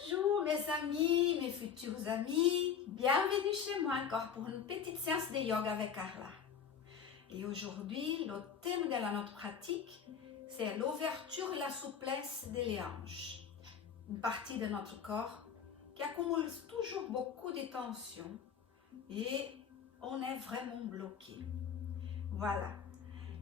Bonjour mes amis, mes futurs amis, bienvenue chez moi encore pour une petite séance de yoga avec Carla. Et aujourd'hui, le thème de notre pratique, c'est l'ouverture et la souplesse des hanches. Une partie de notre corps qui accumule toujours beaucoup de tension et on est vraiment bloqué. Voilà.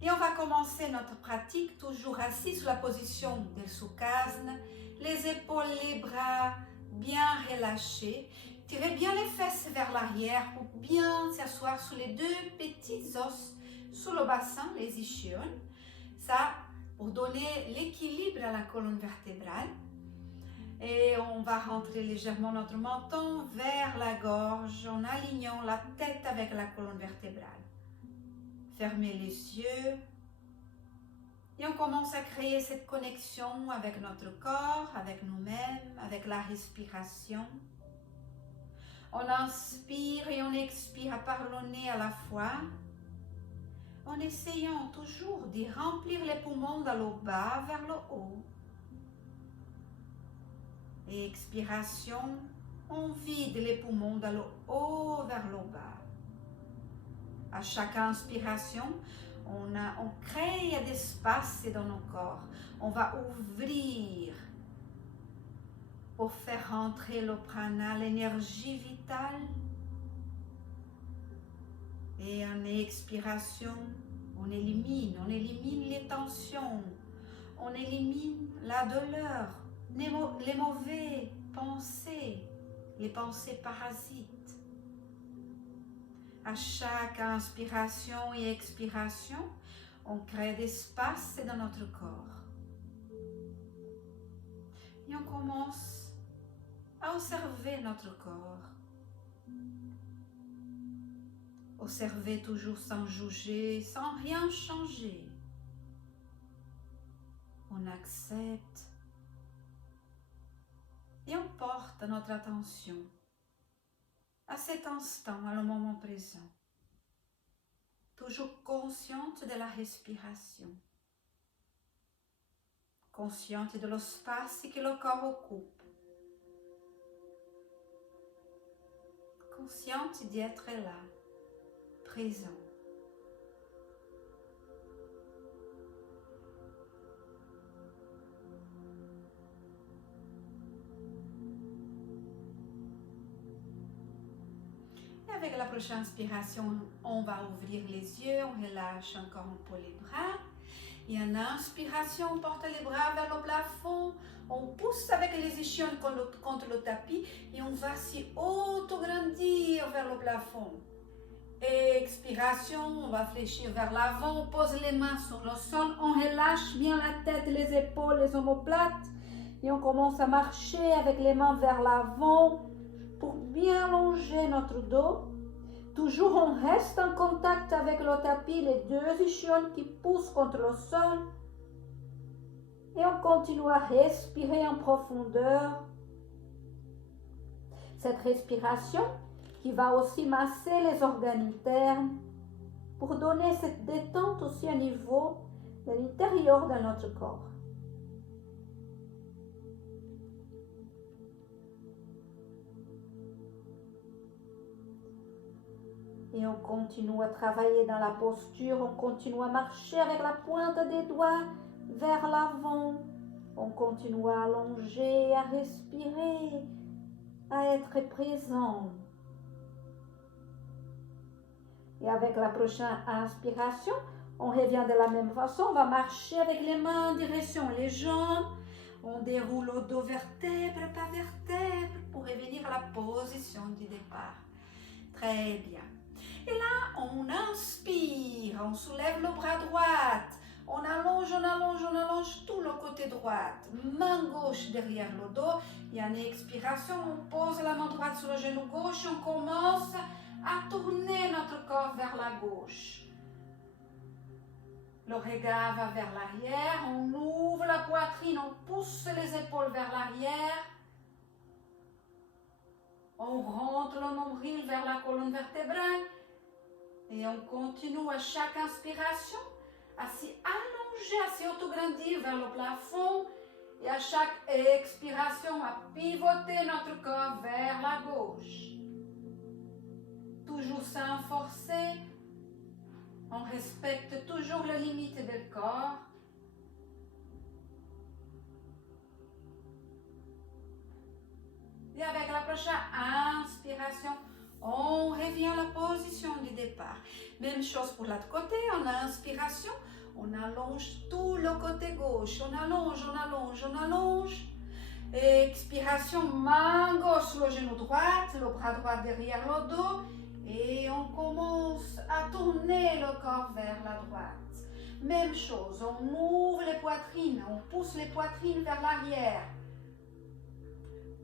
Et on va commencer notre pratique toujours assis sur la position de Sukhasana, les épaules, les bras bien relâchés. Tirez bien les fesses vers l'arrière pour bien s'asseoir sur les deux petits os sous le bassin, les ischions. Ça, pour donner l'équilibre à la colonne vertébrale. Et on va rentrer légèrement notre menton vers la gorge en alignant la tête avec la colonne vertébrale. Fermez les yeux et on commence à créer cette connexion avec notre corps, avec nous-mêmes, avec la respiration. On inspire et on expire par le nez à la fois, en essayant toujours de remplir les poumons dans le bas vers le haut. Et expiration, on vide les poumons dans le haut vers le bas. À chaque inspiration, on crée des espaces dans nos corps. On va ouvrir pour faire rentrer le prana, l'énergie vitale. Et en expiration, on élimine les tensions, on élimine la douleur, les mauvaises pensées, les pensées parasites. À chaque inspiration et expiration, on crée des espaces dans notre corps. Et on commence à observer notre corps. Observer toujours sans juger, sans rien changer. On accepte et on porte notre attention à cet instant, à le moment présent. Toujours consciente de la respiration. Consciente de l'espace que le corps occupe. Consciente d'être là, présent. Et avec la prochaine inspiration, on va ouvrir les yeux, on relâche encore un peu les bras. Et en inspiration, on porte les bras vers le plafond, on pousse avec les ischions contre le tapis et on va s'y auto-grandir vers le plafond. Expiration, on va fléchir vers l'avant, on pose les mains sur le sol, on relâche bien la tête, les épaules, les omoplates et on commence à marcher avec les mains vers l'avant pour bien longer notre dos. Toujours on reste en contact avec le tapis, les deux ischions qui poussent contre le sol. Et on continue à respirer en profondeur. Cette respiration qui va aussi masser les organes internes pour donner cette détente aussi au niveau de l'intérieur de notre corps. Et on continue à travailler dans la posture, on continue à marcher avec la pointe des doigts vers l'avant. On continue à allonger, à respirer, à être présent. Et avec la prochaine inspiration, on revient de la même façon, on va marcher avec les mains en direction les jambes. On déroule le dos vertèbre par vertèbre pour revenir à la position du départ. Très bien. Et là, on inspire, on soulève le bras droit, on allonge tout le côté droit, main gauche derrière le dos, et en expiration, on pose la main droite sur le genou gauche, on commence à tourner notre corps vers la gauche. Le regard va vers l'arrière, on ouvre la poitrine, on pousse les épaules vers l'arrière, on rentre le nombril vers la colonne vertébrale, et on continue à chaque inspiration à s'y allonger, à s'y autograndir vers le plafond. Et à chaque expiration, on va pivoter notre corps vers la gauche. Toujours sans forcer. On respecte toujours les limites du corps. Et avec la prochaine inspiration, on revient à la position du départ. Même chose pour l'autre côté, on a inspiration, on allonge tout le côté gauche, on allonge, on allonge, on allonge. Expiration, main gauche sur le genou droit, le bras droit derrière le dos. Et on commence à tourner le corps vers la droite. Même chose, on ouvre les poitrines, on pousse les poitrines vers l'arrière.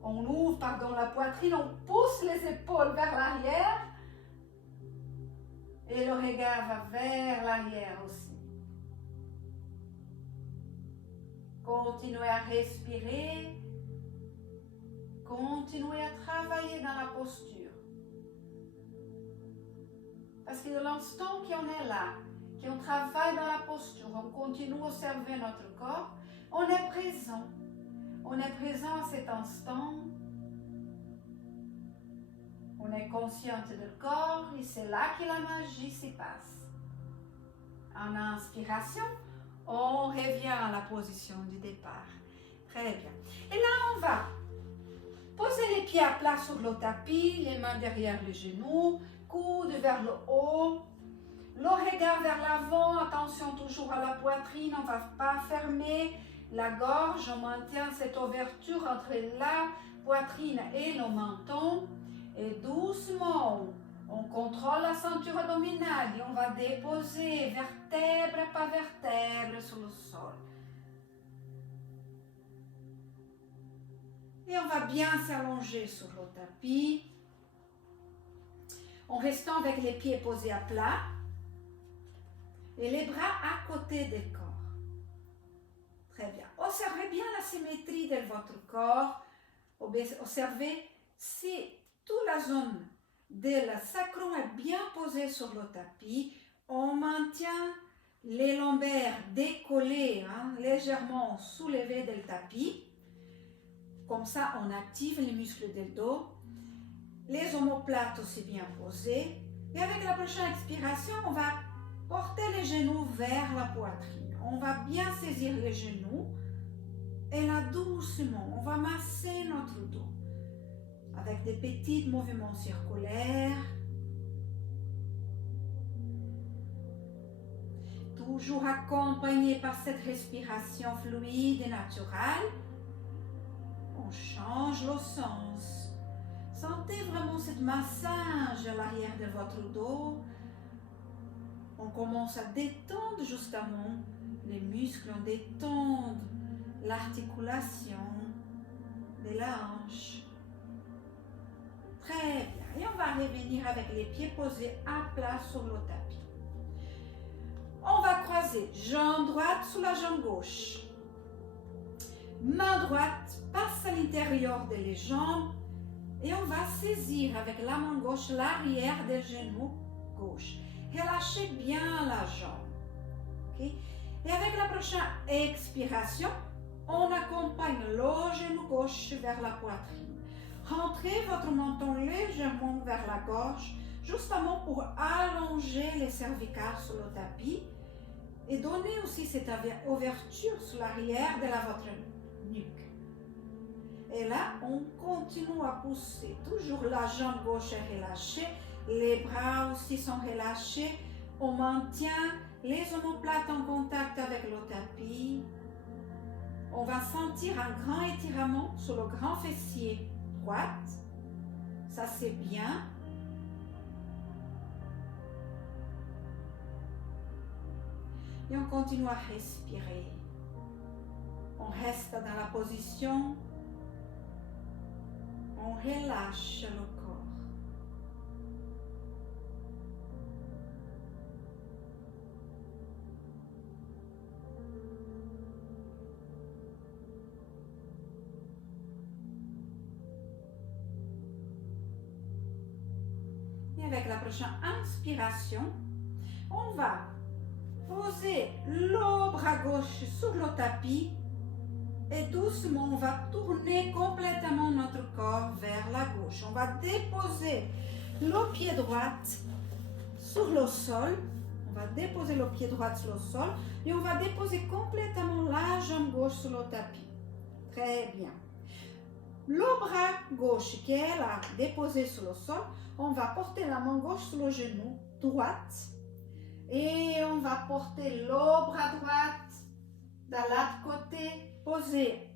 On ouvre, la poitrine, on pousse les épaules vers l'arrière. Et le regard va vers l'arrière aussi. Continuez à respirer. Continuez à travailler dans la posture. Parce que de l'instant qu'on est là, qu'on travaille dans la posture, on continue à observer notre corps, on est présent. On est présent à cet instant. On est consciente du corps et c'est là que la magie se passe. En inspiration, on revient à la position du départ. Très bien. Et là, on va poser les pieds à plat sur le tapis, les mains derrière les genoux, coude vers le haut, le regard vers l'avant, attention toujours à la poitrine, on ne va pas fermer la gorge, on maintient cette ouverture entre la poitrine et le menton et doucement, on contrôle la ceinture abdominale et on va déposer vertèbre par vertèbre sur le sol. Et on va bien s'allonger sur le tapis. En restant avec les pieds posés à plat et les bras à côté du corps. Très bien. Observez bien la symétrie de votre corps. Observez si toute la zone de la sacrum est bien posée sur le tapis. On maintient les lombaires décollés, légèrement soulevés du tapis. Comme ça, on active les muscles du dos. Les omoplates aussi bien posées. Et avec la prochaine expiration, on va porter les genoux vers la poitrine. On va bien saisir les genoux. Et là, doucement, on va masser notre dos. Avec des petits mouvements circulaires. Toujours accompagné par cette respiration fluide et naturelle. On change le sens. Sentez vraiment ce massage à l'arrière de votre dos. On commence à détendre justement les muscles, on détend l'articulation de la hanche. Très bien. Et on va revenir avec les pieds posés à plat sur le tapis. On va croiser jambe droite sous la jambe gauche. Main droite passe à l'intérieur des jambes. Et on va saisir avec la main gauche l'arrière des genoux gauche. Relâchez bien la jambe. Okay? Et avec la prochaine expiration, on accompagne le genou gauche vers la poitrine. Rentrez votre menton légèrement vers la gorge, justement pour allonger les cervicales sur le tapis et donner aussi cette ouverture sur l'arrière de votre nuque. Et là, on continue à pousser. Toujours la jambe gauche est relâchée, les bras aussi sont relâchés. On maintient les omoplates en contact avec le tapis. On va sentir un grand étirement sur le grand fessier droit. Ça, c'est bien. Et on continue à respirer. On reste dans la position. On relâche le corps. Et avec la prochaine inspiration, on va poser le bras gauche sur le tapis Et doucement, on va tourner complètement notre corps vers la gauche. On va déposer le pied droit sur le sol. On va déposer le pied droit sur le sol et on va déposer complètement la jambe gauche sur le tapis. Très bien. Le bras gauche qui est là, déposé sur le sol, on va porter la main gauche sur le genou droite et on va porter le bras droit de l'autre côté, poser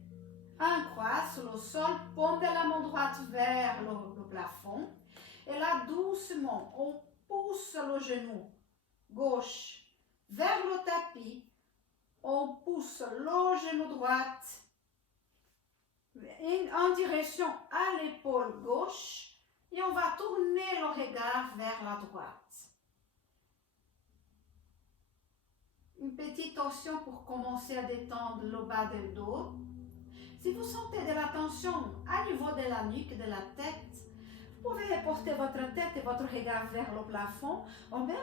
un croix sur le sol, pondez la main droite vers le plafond et là doucement on pousse le genou gauche vers le tapis, on pousse le genou droit en direction à l'épaule gauche et on va tourner le regard vers la droite. Une petite torsion pour commencer à détendre le bas du dos. Si vous sentez de la tension à niveau de la nuque, de la tête, vous pouvez reporter votre tête et votre regard vers le plafond ou même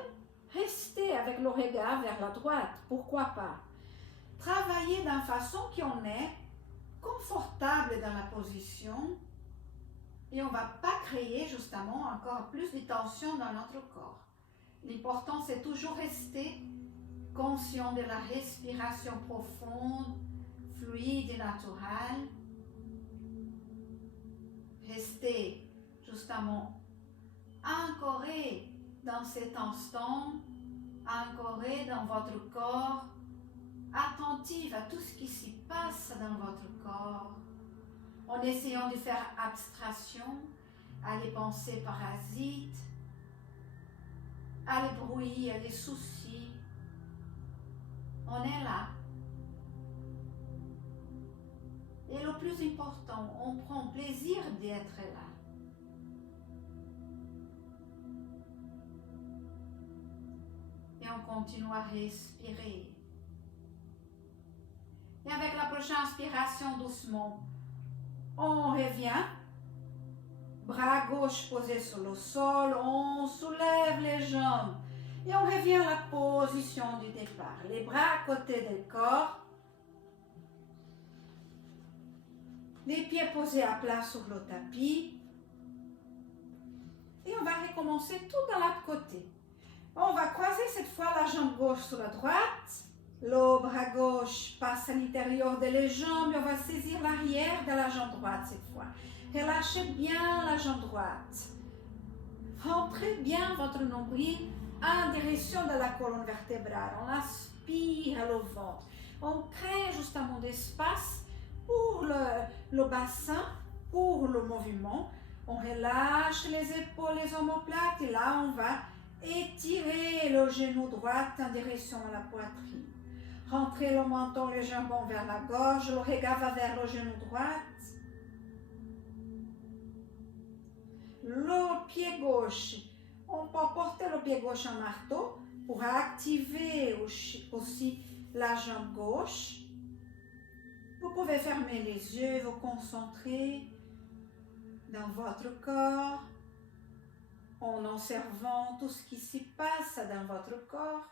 rester avec le regard vers la droite. Pourquoi pas? Travailler d'une façon qu'on est confortable dans la position et on ne va pas créer justement encore plus de tension dans notre corps. L'important c'est toujours rester conscient de la respiration profonde, fluide et naturelle. Restez justement ancoré dans cet instant, ancoré dans votre corps, attentif à tout ce qui s'y passe dans votre corps, en essayant de faire abstraction à les pensées parasites, à les bruits, à les soucis. On est là. Et le plus important, on prend plaisir d'être là. Et on continue à respirer. Et avec la prochaine inspiration, doucement, on revient. Bras gauche posé sur le sol, on soulève les jambes. Et on revient à la position du départ. Les bras à côté du corps. Les pieds posés à plat sur le tapis. Et on va recommencer tout de l'autre côté. On va croiser cette fois la jambe gauche sur la droite. Le bras gauche passe à l'intérieur des jambes et on va saisir l'arrière de la jambe droite cette fois. Relâchez bien la jambe droite. Rentrez bien votre nombril en direction de la colonne vertébrale. On aspire le ventre. On crée justement d'espace pour le bassin, pour le mouvement. On relâche les épaules, les omoplates et là on va étirer le genou droit en direction à la poitrine. Rentrez le menton, les jambons vers la gorge, le regard va vers le genou droit. Le pied gauche, on peut porter le pied gauche en marteau pour activer aussi la jambe gauche. Vous pouvez fermer les yeux et vous concentrer dans votre corps en observant tout ce qui s'y passe dans votre corps.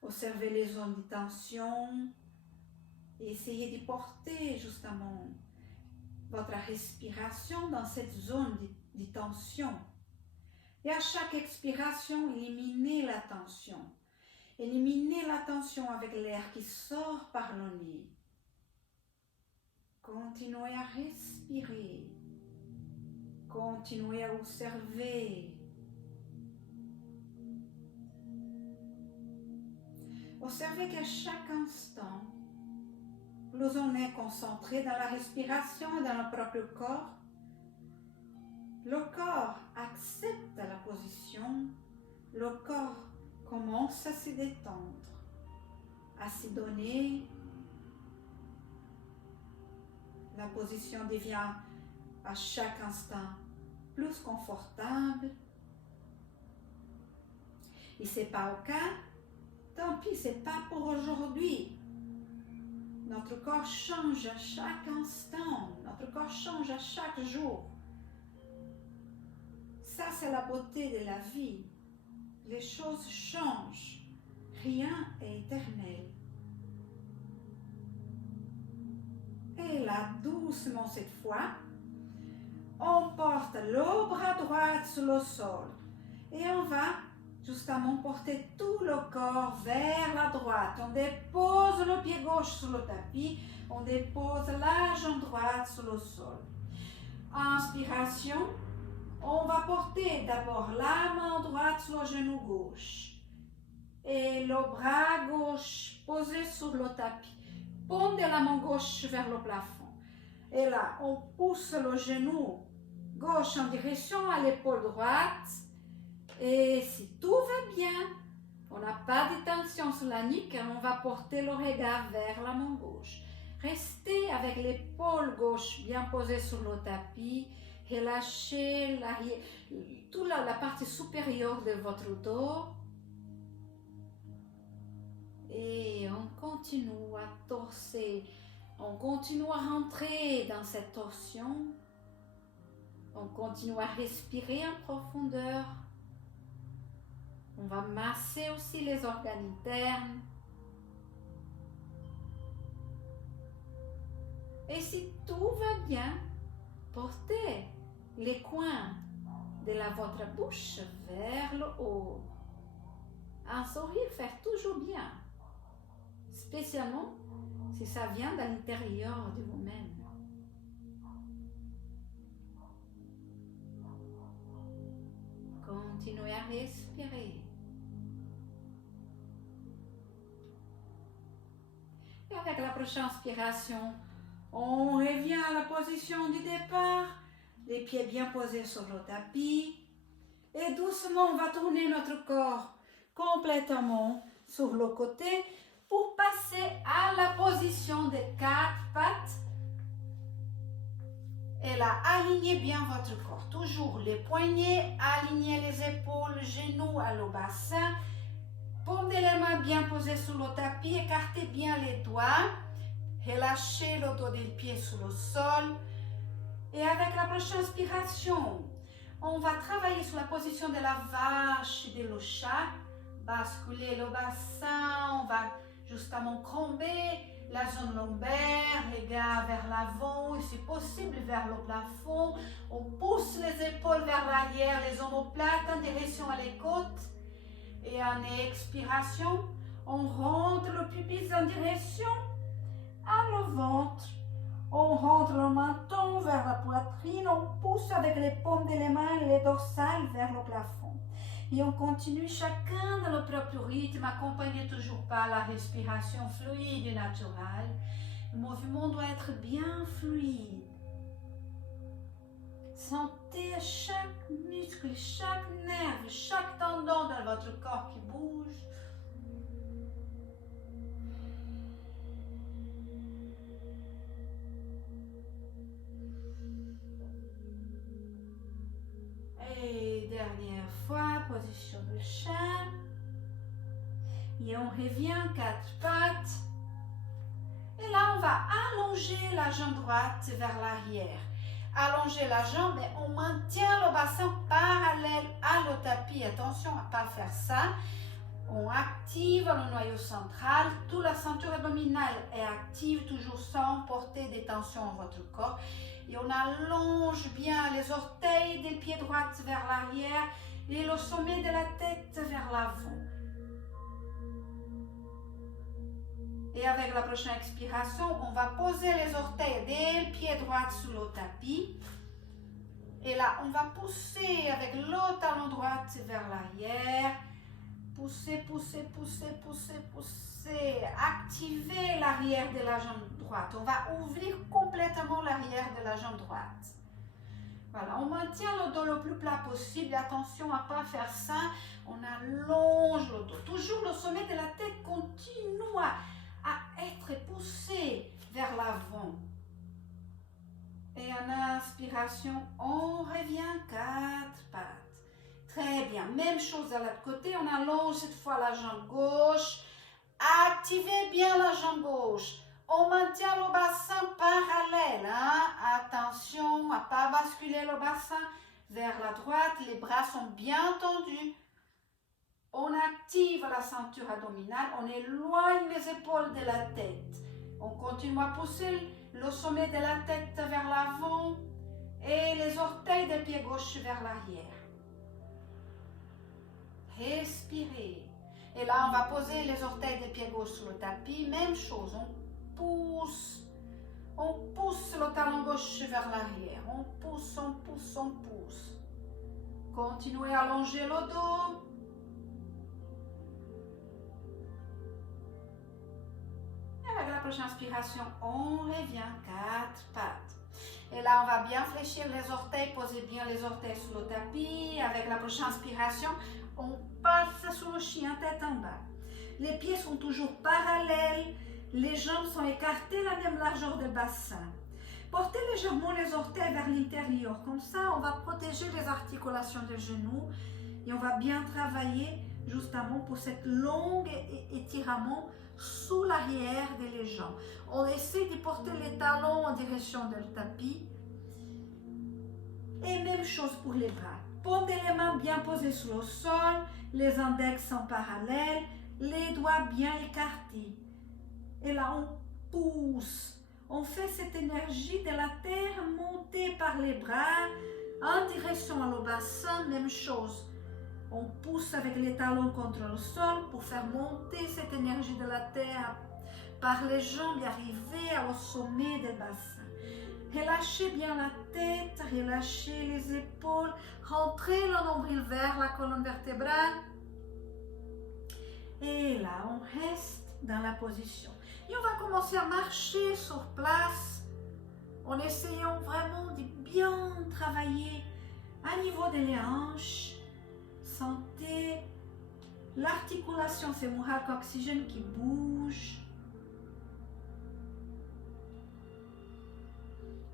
Observez les zones de tension et essayez de porter justement votre respiration dans cette zone de tension. Et à chaque expiration, éliminez la tension. Éliminez la tension avec l'air qui sort par le nez. Continuez à respirer. Continuez à observer. Observez qu'à chaque instant, plus on est concentré dans la respiration et dans le propre corps, le corps accepte la position, le corps commence à se détendre, à se donner. La position devient à chaque instant plus confortable. Et ce n'est pas au cas, tant pis, ce n'est pas pour aujourd'hui. Notre corps change à chaque instant, notre corps change à chaque jour. Ça, c'est la beauté de la vie. Les choses changent, rien n'est éternel. Et là, doucement cette fois, on porte le bras droit sur le sol. Et on va justement porter tout le corps vers la droite. On dépose le pied gauche sur le tapis. On dépose la jambe droite sur le sol. Inspiration. On va porter d'abord la main droite sur le genou gauche. Et le bras gauche posé sur le tapis. Pendez la main gauche vers le plafond. Et là, on pousse le genou gauche en direction à l'épaule droite. Et si tout va bien, on n'a pas de tension sur la nuque, on va porter le regard vers la main gauche. Restez avec l'épaule gauche bien posée sur le tapis. Relâchez toute la partie supérieure de votre dos. Et on continue à torser. On continue à rentrer dans cette torsion. On continue à respirer en profondeur. On va masser aussi les organes internes. Et si tout va bien, portez les coins de votre bouche vers le haut. Un sourire fait toujours bien, spécialement si ça vient de l'intérieur de vous-même. Continuez à respirer. Et avec la prochaine inspiration, on revient à la position du départ, les pieds bien posés sur le tapis. Et doucement, on va tourner notre corps complètement sur le côté pour passer à la position des 4 pattes. Et là, alignez bien votre corps. Toujours les poignets, alignez les épaules, genoux à le bassin. Pendez les mains bien posées sur le tapis, écartez bien les doigts. Relâchez le dos des pieds sur le sol. Et avec la prochaine inspiration, on va travailler sur la position de la vache et de le chat. Basculer le bassin, on va justement cromber la zone lombaire, regard vers l'avant et si possible vers le plafond. On pousse les épaules vers l'arrière, les omoplates en direction à les côtes. Et en expiration, on rentre le pubis en direction à le ventre. On rentre le menton vers la poitrine, on pousse avec les paumes des mains les dorsales vers le plafond. Et on continue chacun dans le propre rythme, accompagné toujours par la respiration fluide et naturelle. Le mouvement doit être bien fluide. Sentez chaque muscle, chaque nerf, chaque tendon dans votre corps qui bouge. Et dernière fois, position de chat. Et on revient 4 pattes. Et là, on va allonger la jambe droite vers l'arrière. Allonger la jambe et on maintient le bassin parallèle à le tapis. Attention à ne pas faire ça. On active le noyau central. Toute la ceinture abdominale est active, toujours sans porter des tensions dans votre corps. Et on allonge bien les orteils des pieds droits vers l'arrière et le sommet de la tête vers l'avant. Et avec la prochaine expiration, on va poser les orteils des pieds droits sur le tapis. Et là, on va pousser avec le talon droit vers l'arrière. Pousser, pousser, pousser, pousser, pousser. Activez l'arrière de la jambe droite. On va ouvrir complètement l'arrière de la jambe droite. Voilà, on maintient le dos le plus plat possible. Attention à ne pas faire ça. On allonge le dos. Toujours le sommet de la tête continue à être poussé vers l'avant. Et en inspiration, on revient 4 pattes. Très bien. Même chose à l'autre côté. On allonge cette fois la jambe gauche. Activez bien la jambe gauche. On maintient le bassin parallèle. Attention à ne pas basculer le bassin vers la droite. Les bras sont bien tendus. On active la ceinture abdominale. On éloigne les épaules de la tête. On continue à pousser le sommet de la tête vers l'avant et les orteils des pieds gauche vers l'arrière. Respirez. Et là, on va poser les orteils des pieds gauche sur le tapis. Même chose, on pousse le talon gauche vers l'arrière. On pousse, on pousse, on pousse. Continuez à allonger le dos. Avec la prochaine inspiration, on revient 4 pattes. Et là, on va bien fléchir les orteils, poser bien les orteils sur le tapis. Avec la prochaine inspiration, on passe sur le chien tête en bas. Les pieds sont toujours parallèles, les jambes sont écartées la même largeur du bassin. Portez légèrement les orteils vers l'intérieur, comme ça on va protéger les articulations des genoux et on va bien travailler justement pour cette longue étirement sous l'arrière des jambes. On essaie de porter les talons en direction du tapis. Et même chose pour les bras. Posez les mains bien posées sur le sol, les index sont parallèles, les doigts bien écartés. Et là, on pousse. On fait cette énergie de la terre montée par les bras en direction à le bassin, même chose. On pousse avec les talons contre le sol pour faire monter cette énergie de la terre par les jambes et arriver au sommet du bassin. Relâchez bien la tête, relâchez les épaules, rentrez le nombril vers la colonne vertébrale. Et là, on reste dans la position. Et on va commencer à marcher sur place en essayant vraiment de bien travailler à niveau des hanches. Sentez l'articulation fémorale oxygène qui bouge.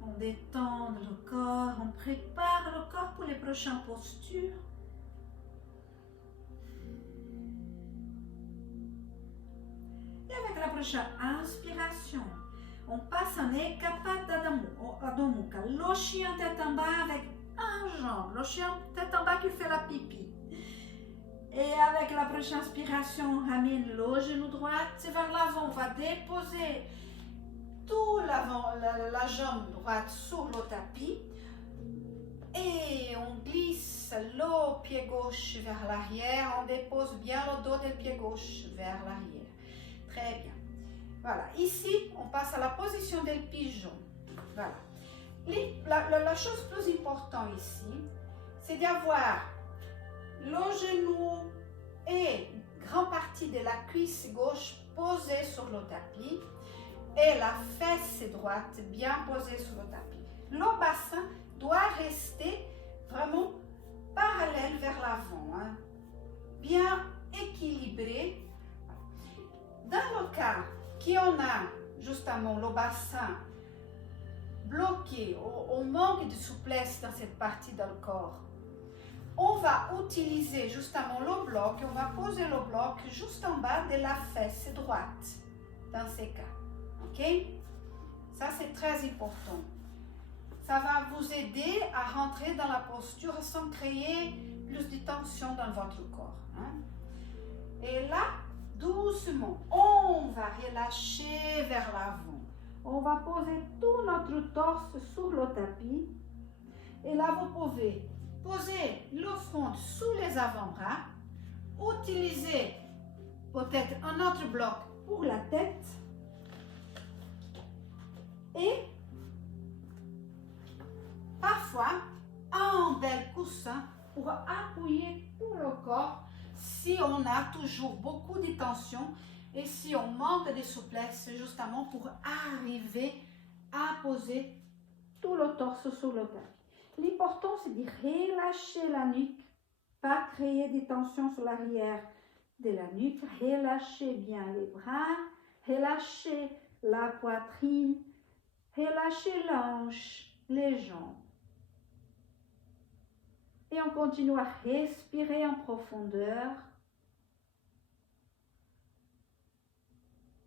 On détend le corps, on prépare le corps pour les prochaines postures. Et avec la prochaine inspiration, on passe en Ekapat Adho Mukha, le chien tête en bas avec un jambe, le chien tête en bas qui fait la pipi. Et avec la prochaine inspiration, on ramène le genou droit vers l'avant, on va déposer tout l'avant, la jambe droite sur le tapis et on glisse le pied gauche vers l'arrière, on dépose bien le dos du pied gauche vers l'arrière. Très bien. Voilà, ici on passe à la position du pigeon. Voilà. La chose plus importante ici, c'est d'avoir le genou et grande partie de la cuisse gauche posée sur le tapis et la fesse droite bien posée sur le tapis. Le bassin doit rester vraiment parallèle vers l'avant, hein, bien équilibré. Dans le cas qu'on a justement le bassin bloqué, on manque de souplesse dans cette partie du corps, on va utiliser justement le bloc, on va poser le bloc juste en bas de la fesse droite dans ces cas. Ok? Ça, c'est très important. Ça va vous aider à rentrer dans la posture sans créer plus de tension dans votre corps. Hein? Et là, doucement, on va relâcher vers l'avant. On va poser tout notre torse sur le tapis. Et là, vous pouvez poser le front sous les avant-bras. Utilisez peut-être un autre bloc pour la tête. Et parfois, un bel coussin pour appuyer tout le corps si on a toujours beaucoup de tension et si on manque de souplesse, justement pour arriver à poser tout le torse sur le tapis. L'important, c'est de relâcher la nuque, pas créer des tensions sur l'arrière de la nuque. Relâchez bien les bras, relâchez la poitrine, relâchez l'hanche, les jambes. Et on continue à respirer en profondeur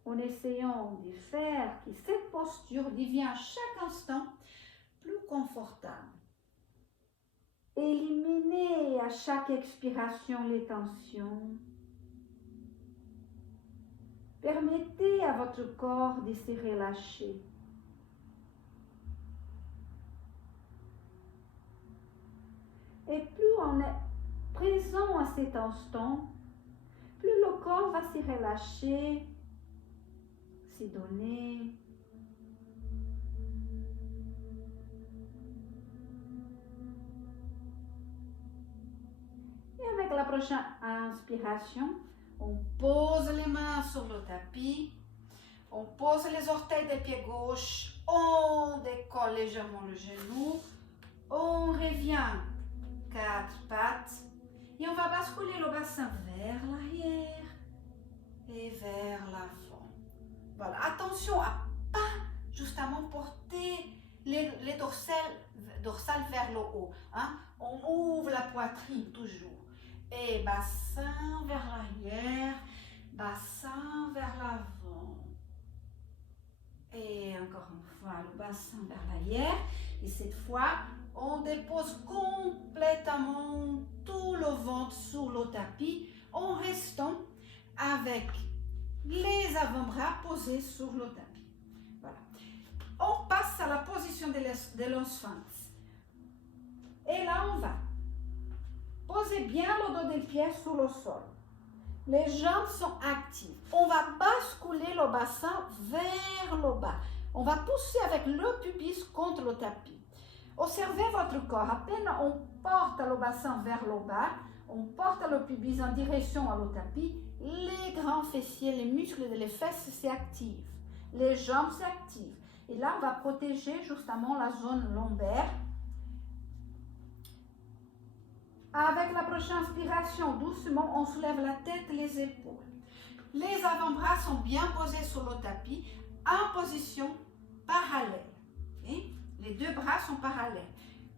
en essayant de faire que cette posture devienne chaque instant plus confortable. Éliminez à chaque expiration les tensions. Permettez à votre corps de se relâcher. Et plus on est présent à cet instant, plus le corps va s'y relâcher, s'y donner. Et avec la prochaine inspiration, on pose les mains sur le tapis, on pose les orteils des pieds gauche, on décolle légèrement le genou, on revient 4 pattes et on va basculer le bassin vers l'arrière et vers l'avant. Voilà, attention à pas justement porter les dorsales vers le haut. Hein? On ouvre la poitrine toujours. Et bassin vers l'arrière, bassin vers l'avant. Et encore une fois, le bassin vers l'arrière. Et cette fois, on dépose complètement tout le ventre sur le tapis en restant avec les avant-bras posés sur le tapis. Voilà. On passe à la position de l'ensphinx. Et là, on va poser bien le dos des pieds sur le sol. Les jambes sont actives. On va basculer le bassin vers le bas. On va pousser avec le pubis contre le tapis. Observez votre corps. À peine on porte le bassin vers le bas, on porte le pubis en direction à le tapis, les grands fessiers, les muscles des fesses s'activent. Les jambes s'activent. Et là, on va protéger justement la zone lombaire. Avec la prochaine inspiration, doucement, on soulève la tête, les épaules. Les avant-bras sont bien posés sur le tapis, en position parallèle. Okay? Les deux bras sont parallèles.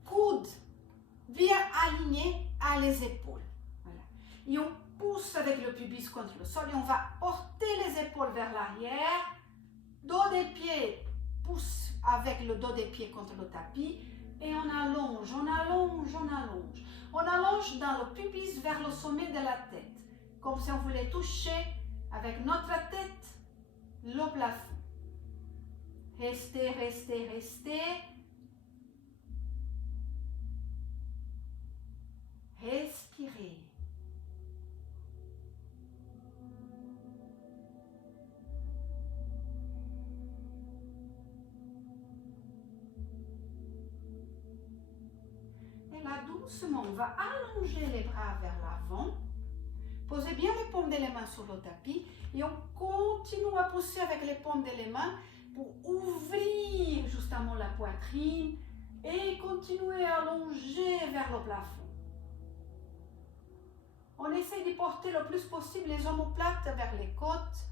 Coudes bien alignés à les épaules. Voilà. Et on pousse avec le pubis contre le sol et on va porter les épaules vers l'arrière. Dos des pieds, pousse avec le dos des pieds contre le tapis. Et on allonge, on allonge, on allonge. On allonge dans le pubis vers le sommet de la tête, comme si on voulait toucher avec notre tête le plafond. Restez, restez, restez. Respirez. Et là, doucement, on va allonger les bras vers l'avant. Posez bien les paumes des mains sur le tapis et on continue à pousser avec les paumes des mains pour ouvrir justement la poitrine et continuer à allonger vers le plafond. On essaie de porter le plus possible les omoplates vers les côtes.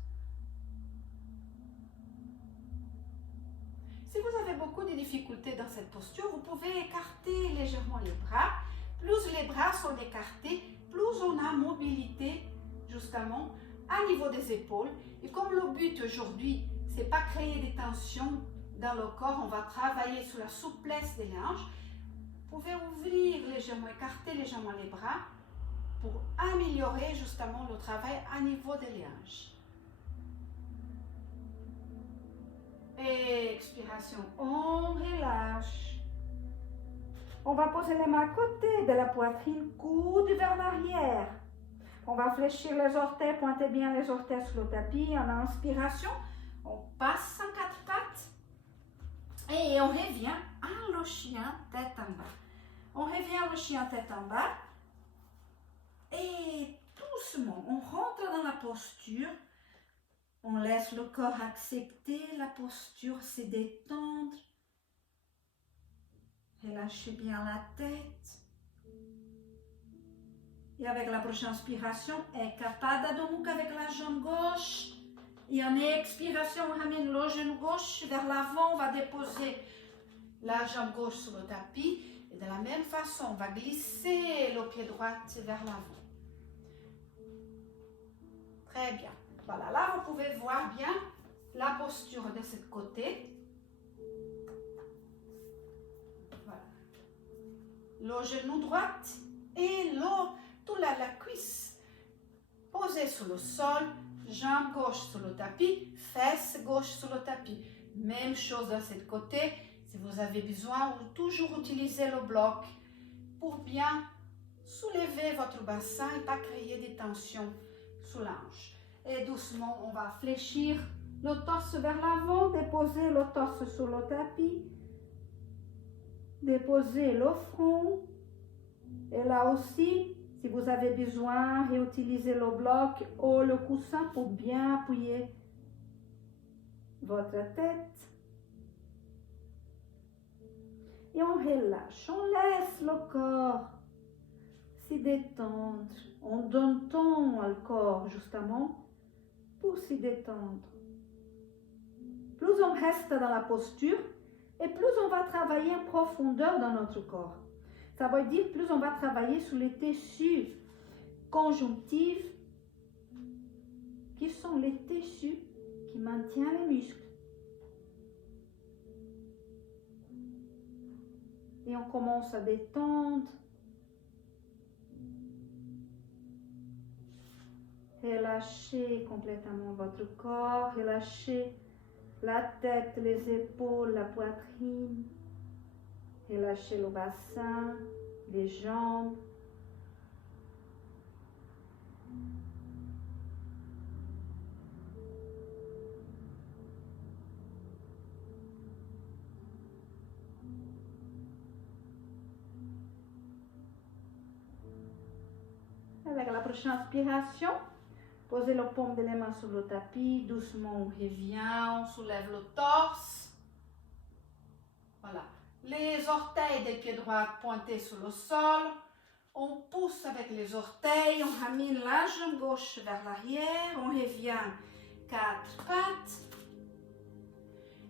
Si vous avez beaucoup de difficultés dans cette posture, vous pouvez écarter légèrement les bras. Plus les bras sont écartés, plus on a mobilité justement à niveau des épaules. Et comme le but aujourd'hui, c'est pas créer des tensions dans le corps, on va travailler sur la souplesse des hanches. Vous pouvez ouvrir légèrement, écarter légèrement les bras pour améliorer justement le travail à niveau des hanches. Expiration, on relâche. On va poser les mains à côté de la poitrine, coude vers l'arrière. On va fléchir les orteils, pointer bien les orteils sur le tapis. En inspiration, on passe en 4 pattes et on revient à le chien tête en bas. On revient au chien tête en bas et doucement, on rentre dans la posture. On laisse le corps accepter la posture, se détendre. Relâchez bien la tête. Et avec la prochaine inspiration, Ekapada Adho Mukha avec la jambe gauche. Et en expiration, on ramène le genou gauche vers l'avant. On va déposer la jambe gauche sur le tapis. Et de la même façon, on va glisser le pied droit vers l'avant. Très bien. Voilà, là vous pouvez voir bien la posture de ce côté. Voilà. Le genou droit et toute la cuisse posée sur le sol, jambe gauche sur le tapis, fesse gauche sur le tapis. Même chose de ce côté. Si vous avez besoin, vous toujours utiliser le bloc pour bien soulever votre bassin et pas créer des tensions sous l'hanche. Et doucement, on va fléchir le torse vers l'avant, déposer le torse sur le tapis, déposer le front. Et là aussi, si vous avez besoin, réutilisez le bloc ou le coussin pour bien appuyer votre tête. Et on relâche, on laisse le corps se détendre. On donne temps au corps justement pour se détendre. Plus on reste dans la posture et plus on va travailler en profondeur dans notre corps. Ça veut dire plus on va travailler sur les tissus conjonctifs qui sont les tissus qui maintiennent les muscles. Et on commence à détendre. Relâchez complètement votre corps, relâchez la tête, les épaules, la poitrine. Relâchez le bassin, les jambes. Avec la prochaine inspiration, posez le paume de les mains sur le tapis, doucement on revient, on soulève le torse. Voilà. Les orteils des pieds droits pointés sur le sol. On pousse avec les orteils, on ramène la jambe gauche vers l'arrière, on revient 4 pattes.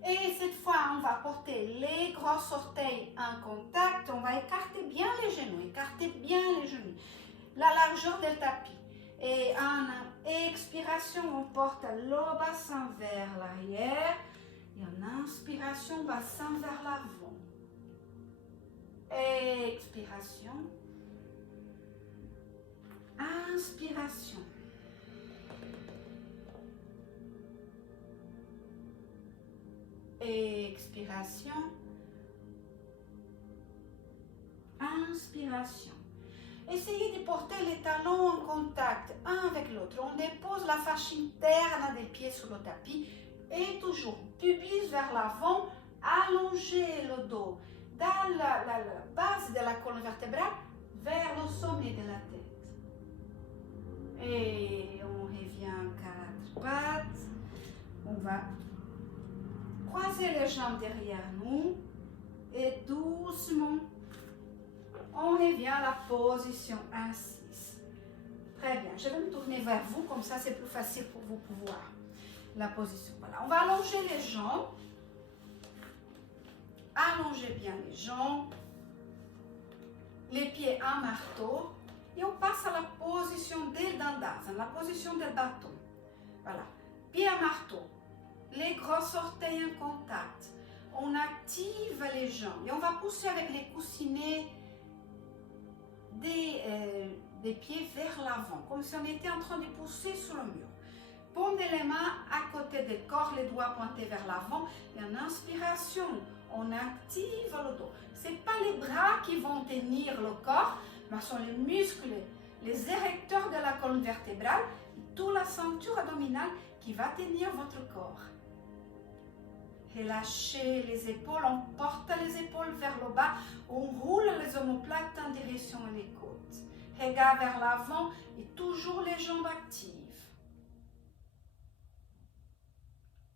Et cette fois, on va porter les gros orteils en contact. On va écarter bien les genoux, la largeur du tapis. Et en expiration, on porte le bassin vers l'arrière. Et en inspiration, bassin vers l'avant. Expiration. Inspiration. Expiration. Inspiration. Essayez de porter les talons en contact un avec l'autre. On dépose la fascia interne des pieds sur le tapis et toujours pubis vers l'avant, allongez le dos dans la base de la colonne vertébrale vers le sommet de la tête. Et on revient 4 pattes. On va croiser les jambes derrière nous et doucement on revient à la position assise. Très bien, je vais me tourner vers vous, comme ça c'est plus facile pour vous voir la position. Voilà, on va allonger les jambes. Allongez bien les jambes, les pieds en marteau et on passe à la position del dandasana, la position del bâton. Voilà, pieds en marteau, les gros orteils en contact. On active les jambes et on va pousser avec les coussinets des pieds vers l'avant, comme si on était en train de pousser sur le mur. Paume de les mains à côté du corps, les doigts pointés vers l'avant. Et en inspiration, on active le dos. Ce n'est pas les bras qui vont tenir le corps, mais ce sont les muscles, les érecteurs de la colonne vertébrale et toute la ceinture abdominale qui va tenir votre corps. Relâchez les épaules, on porte les épaules vers le bas, on roule les omoplates en direction des côtes. Regard vers l'avant et toujours les jambes actives.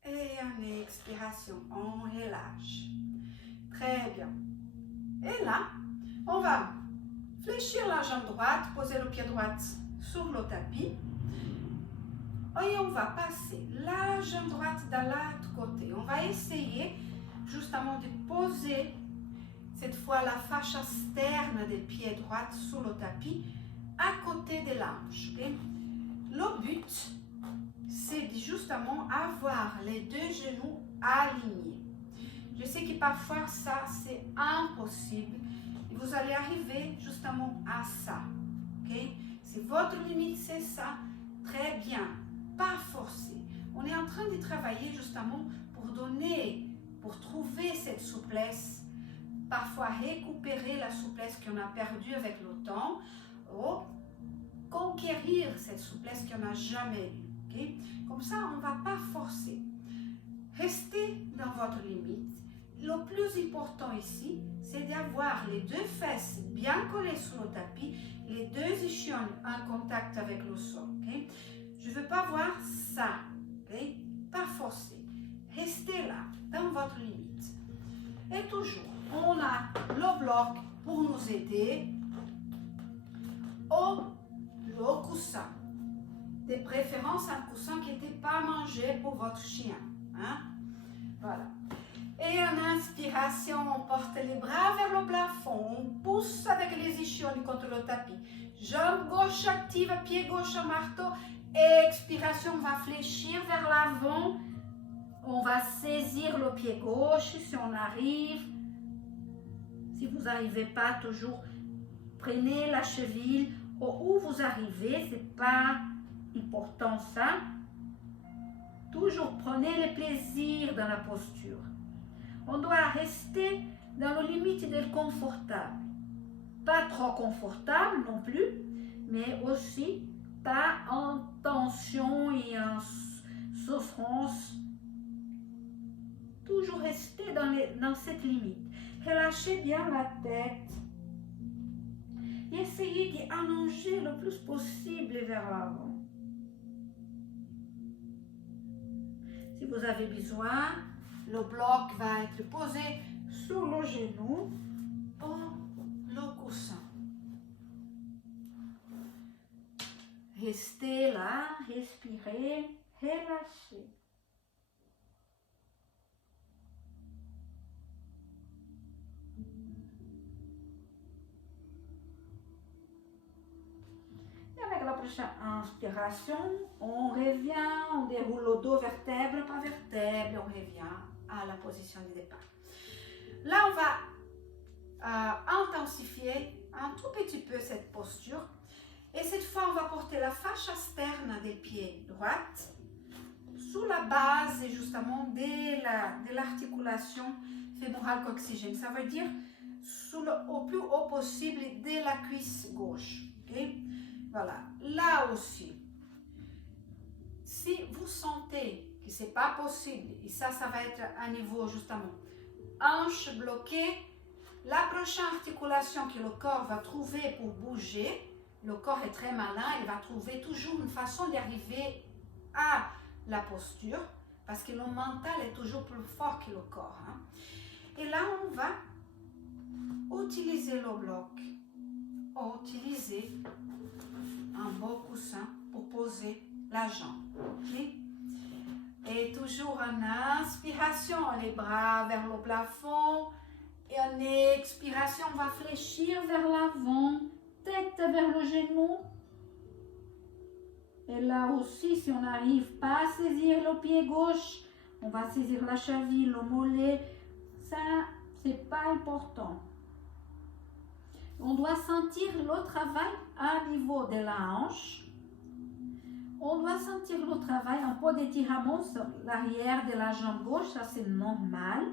Et en expiration, on relâche. Très bien. Et là, on va fléchir la jambe droite, poser le pied droit sur le tapis. Et on va passer la jambe droite de l'autre côté. On va essayer justement de poser cette fois la fascia externe des pieds droits sur le tapis à côté de l'hanche. Okay? Le but, c'est de justement avoir les deux genoux alignés. Je sais que parfois ça c'est impossible et vous allez arriver justement à ça. Okay? Si votre limite c'est ça, très bien. Pas forcer. On est en train de travailler justement pour donner, pour trouver cette souplesse parfois récupérer la souplesse qu'on a perdue avec le temps ou conquérir cette souplesse qu'on n'a jamais eue. Okay? Comme ça, on ne va pas forcer. Restez dans votre limite. Le plus important ici, c'est d'avoir les deux fesses bien collées sur le tapis, les deux ischions en contact avec le sol. Okay? Je ne veux pas voir ça. Okay? Pas forcer. Restez là, dans votre limite. Et toujours, on a le bloc pour nous aider ou le coussin. De préférence, un coussin qui n'était pas mangé pour votre chien. Hein? Voilà. Et en inspiration, on porte les bras vers le plafond, on pousse avec les ischions contre le tapis. Jambe gauche active, pied gauche en marteau. Expiration, on va fléchir vers l'avant. On va saisir le pied gauche si on arrive. Si vous n'arrivez pas, toujours prenez la cheville où vous arrivez, ce n'est pas important ça. Toujours prenez le plaisir dans la posture. On doit rester dans la limite du confortable. Pas trop confortable non plus, mais aussi pas en tension et en souffrance. Toujours rester dans cette limite. Relâchez bien la tête. Et essayez d'allonger le plus possible vers l'avant. Si vous avez besoin, le bloc va être posé sur le genou ou le coussin. Restez là, respirez, relâchez. Avec la prochaine inspiration, on revient, on déroule le dos vertèbre par vertèbre, on revient à la position de départ. Là, on va intensifier un tout petit peu cette posture. Et cette fois, on va porter la fascia externe des pieds droite sous la base justement de l'articulation fémorale coxygène. Ça veut dire au plus haut possible de la cuisse gauche. Okay? Voilà, là aussi, si vous sentez que ce n'est pas possible, et ça va être à niveau justement hanche bloquée, la prochaine articulation que le corps va trouver pour bouger, le corps est très malin, il va trouver toujours une façon d'arriver à la posture, parce que le mental est toujours plus fort que le corps. Hein. Et là, on va utiliser le bloc, utiliser un beau coussin pour poser la jambe. Okay? Et toujours en inspiration, les bras vers le plafond. Et en expiration, on va fléchir vers l'avant, tête vers le genou. Et là aussi, si on n'arrive pas à saisir le pied gauche, on va saisir la cheville, le mollet. Ça, c'est pas important. On doit sentir le travail à niveau de la hanche. On doit sentir le travail, un peu d'étirement sur l'arrière de la jambe gauche, ça c'est normal.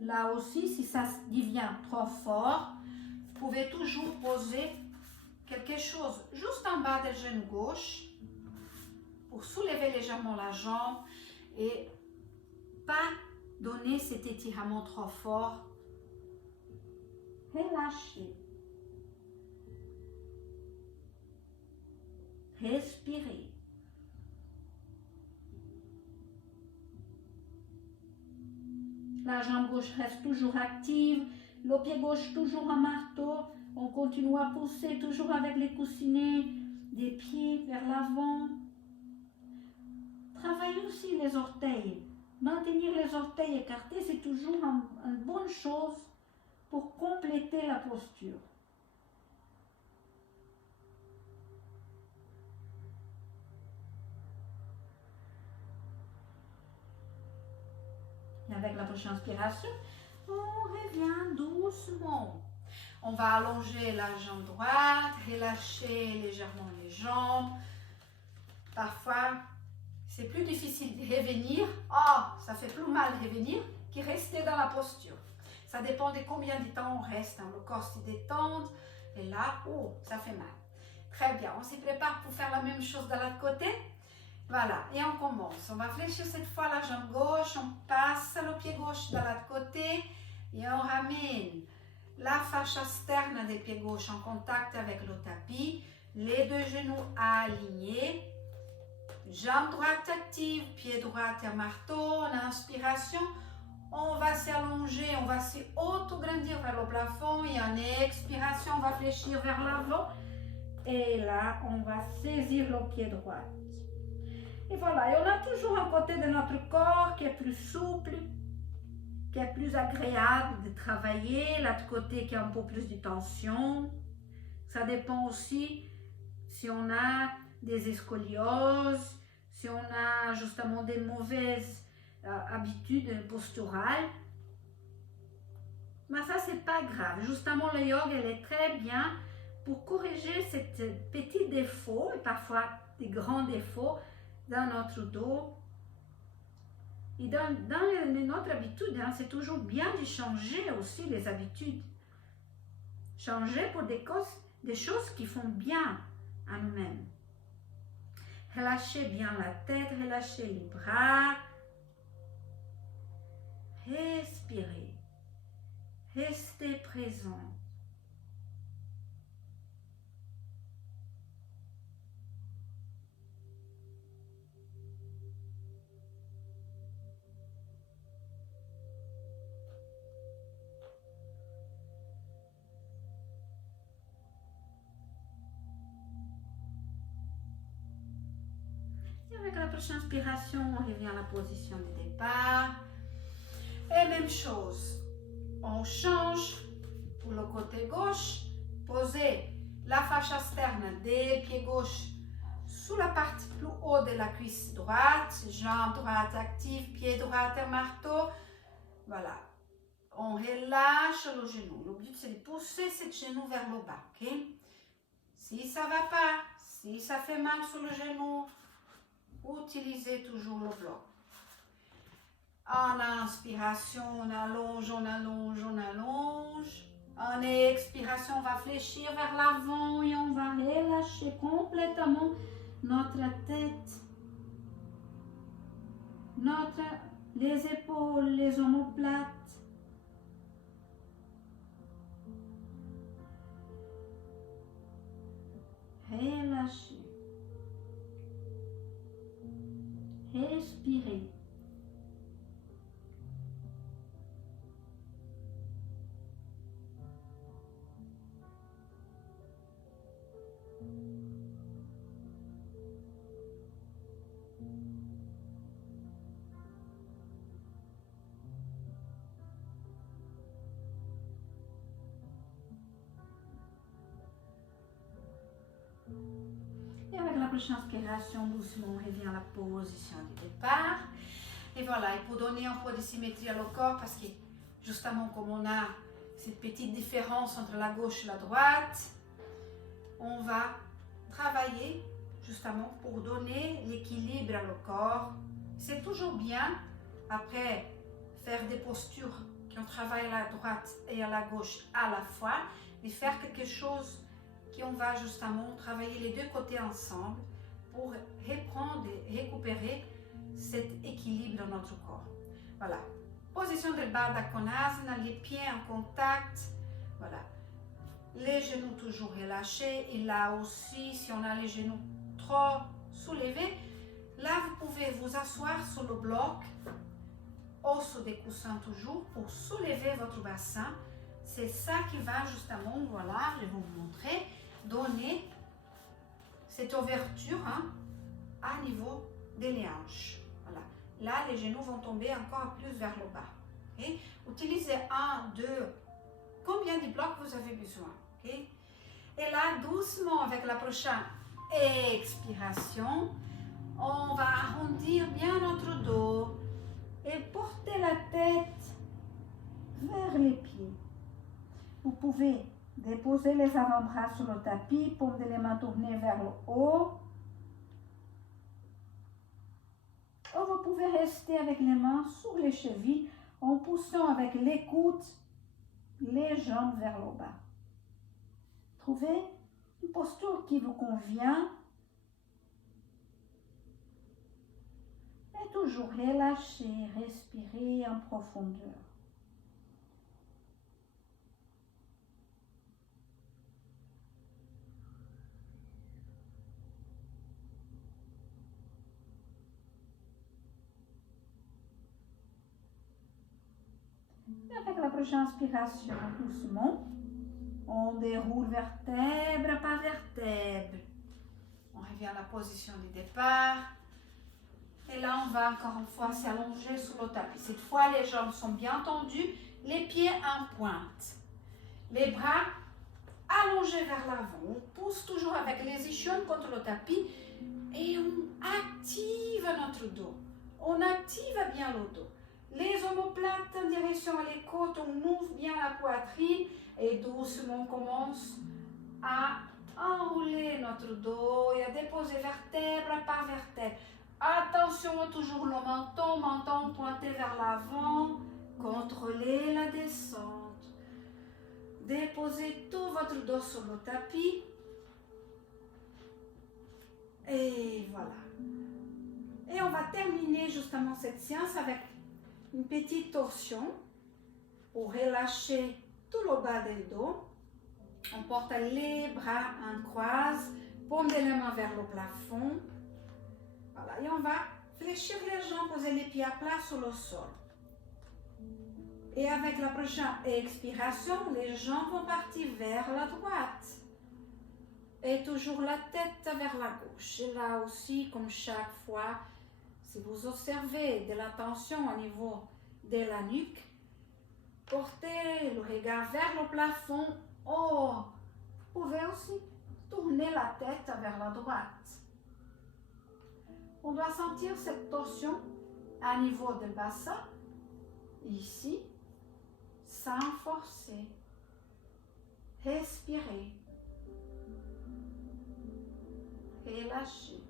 Là aussi, si ça devient trop fort, vous pouvez toujours poser quelque chose juste en bas du genou gauche pour soulever légèrement la jambe et pas donner cet étirement trop fort. Relâchez. Respirez. La jambe gauche reste toujours active, le pied gauche toujours en marteau. On continue à pousser toujours avec les coussinets des pieds vers l'avant. Travaillez aussi les orteils. Maintenir les orteils écartés, c'est toujours une bonne chose pour compléter la posture. Et avec la prochaine inspiration, on revient doucement. On va allonger la jambe droite, relâcher légèrement les jambes. Parfois, c'est plus difficile de revenir. Ça fait plus mal de revenir que rester dans la posture. Ça dépend de combien de temps on reste. Hein. Le corps se détend et là, oh, ça fait mal. Très bien, on s'y prépare pour faire la même chose de l'autre côté. Voilà, et on commence. On va fléchir cette fois la jambe gauche, on passe le pied gauche de l'autre côté et on ramène la fascia externe des pieds gauches en contact avec le tapis. Les deux genoux alignés. Jambe droite active, pied droit et marteau. En inspiration, on va s'allonger, on va se auto-grandir vers le plafond. Et en expiration, on va fléchir vers l'avant. Et là, on va saisir le pied droit. Et voilà, et on a toujours un côté de notre corps qui est plus souple, qui est plus agréable de travailler, l'autre côté qui a un peu plus de tension. Ça dépend aussi si on a des scolioses, si on a justement des mauvaises habitudes posturales. Mais ça, c'est pas grave. Justement, le yoga, elle est très bien pour corriger ces petits défauts, et parfois des grands défauts, dans notre dos. Et dans notre habitude, hein, c'est toujours bien de changer aussi les habitudes. Changer pour des choses qui font bien à nous-mêmes. Relâchez bien la tête, relâchez les bras. Respirez. Restez présent. Avec la prochaine inspiration, on revient à la position de départ. Et même chose, on change pour le côté gauche. Posez la fascia externe des pieds gauches sous la partie plus haute de la cuisse droite. Jambe droite active, pied droit et marteau. Voilà. On relâche le genou. Le but, c'est de pousser ce genou vers le bas. Okay? Si ça ne va pas, si ça fait mal sur le genou, utilisez toujours le bloc. En inspiration, on allonge, on allonge, on allonge. En expiration, on va fléchir vers l'avant et on va relâcher complètement notre tête, les épaules, les omoplates. Relâchez. Respirez. Et avec la prochaine inspiration, doucement, on revient à la position de départ. Et voilà, et pour donner un peu de symétrie à le corps, parce que justement comme on a cette petite différence entre la gauche et la droite, on va travailler justement pour donner l'équilibre à le corps. C'est toujours bien, après faire des postures qui ont travaillé à la droite et à la gauche à la fois, de faire quelque chose qu'on va justement travailler les deux côtés ensemble pour reprendre et récupérer cet équilibre dans notre corps. Voilà. Position de Baddha Konasana, les pieds en contact. Voilà. Les genoux toujours relâchés. Et là aussi, si on a les genoux trop soulevés, là vous pouvez vous asseoir sur le bloc, ou sur des coussins toujours, pour soulever votre bassin. C'est ça qui va justement, voilà, je vais vous montrer, donner cette ouverture à niveau des hanches. Voilà. Là, les genoux vont tomber encore plus vers le bas. Okay? Utilisez 1, 2, combien de blocs vous avez besoin. Okay? Et là, doucement, avec la prochaine expiration, on va arrondir bien notre dos et porter la tête vers les pieds. Vous pouvez déposer les avant-bras sur le tapis, paume de les mains tournées vers le haut. Ou vous pouvez rester avec les mains sur les chevilles en poussant avec les coudes les jambes vers le bas. Trouvez une posture qui vous convient et toujours relâchez, respirez en profondeur. Et avec la prochaine inspiration, doucement, on déroule vertèbre par vertèbre. On revient à la position du départ. Et là, on va encore une fois s'allonger sur le tapis. Cette fois, les jambes sont bien tendues, les pieds en pointe. Les bras allongés vers l'avant. On pousse toujours avec les ischions contre le tapis et on active notre dos. On active bien le dos. Les omoplates en direction à les côtes, on ouvre bien la poitrine et doucement on commence à enrouler notre dos et à déposer vertèbre par vertèbre. Attention, toujours le menton pointé vers l'avant, contrôlez la descente. Déposez tout votre dos sur le tapis. Et voilà. Et on va terminer justement cette séance avec une petite torsion pour relâcher tout le bas du dos. On porte les bras en croise, paume de la main vers le plafond. Voilà, et on va fléchir les jambes, poser les pieds à plat sur le sol. Et avec la prochaine expiration, les jambes vont partir vers la droite. Et toujours la tête vers la gauche. Et là aussi, comme chaque fois, si vous observez de la tension au niveau de la nuque, portez le regard vers le plafond. Oh, vous pouvez aussi tourner la tête vers la droite. On doit sentir cette torsion à niveau du bassin, ici, sans forcer. Respirez. Relâchez.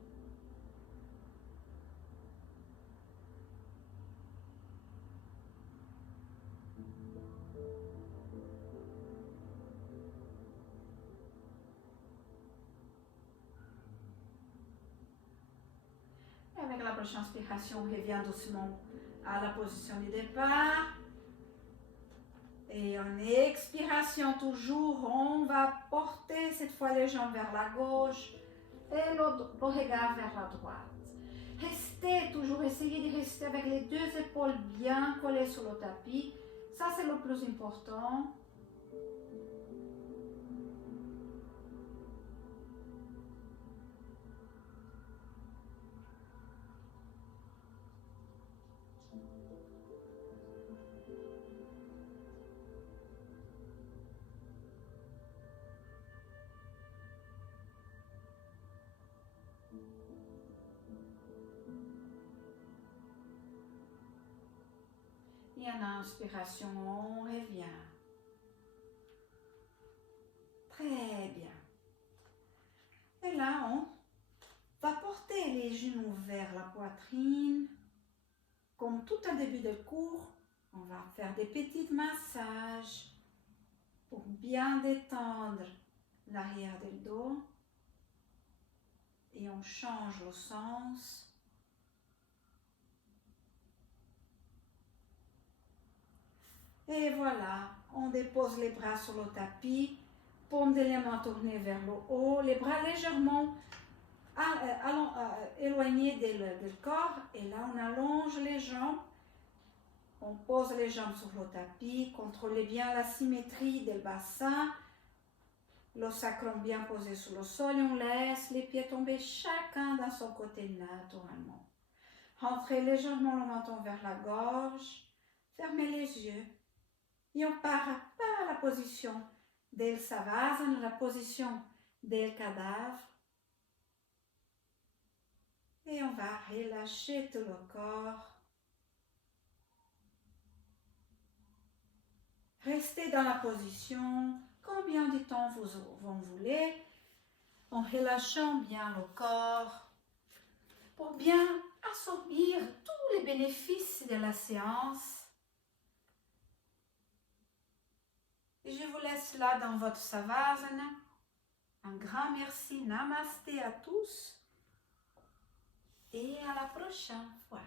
Avec la prochaine inspiration, on revient doucement à la position du départ. Et en expiration, toujours, on va porter cette fois les jambes vers la gauche et le regard vers la droite. Restez toujours, essayez de rester avec les deux épaules bien collées sur le tapis. Ça, c'est le plus important. Et en inspiration, on revient. Très bien. Et là, on va porter les genoux vers la poitrine. Comme tout au début de cours, on va faire des petits massages pour bien détendre l'arrière du dos. Et on change le sens. Et voilà, on dépose les bras sur le tapis, paume de la main tournée vers le haut, les bras légèrement éloignés du corps. Et là, on allonge les jambes, on pose les jambes sur le tapis, contrôlez bien la symétrie du bassin, le sacrum bien posé sur le sol et on laisse les pieds tomber chacun dans son côté naturellement. Rentrez légèrement le menton vers la gorge, fermez les yeux. Et on part par la position del Savasana, la position del cadavre. Et on va relâcher tout le corps. Restez dans la position combien de temps vous voulez, en relâchant bien le corps pour bien absorber tous les bénéfices de la séance. je vous laisse là dans votre savasana. Un grand merci, namasté à tous et à la prochaine fois.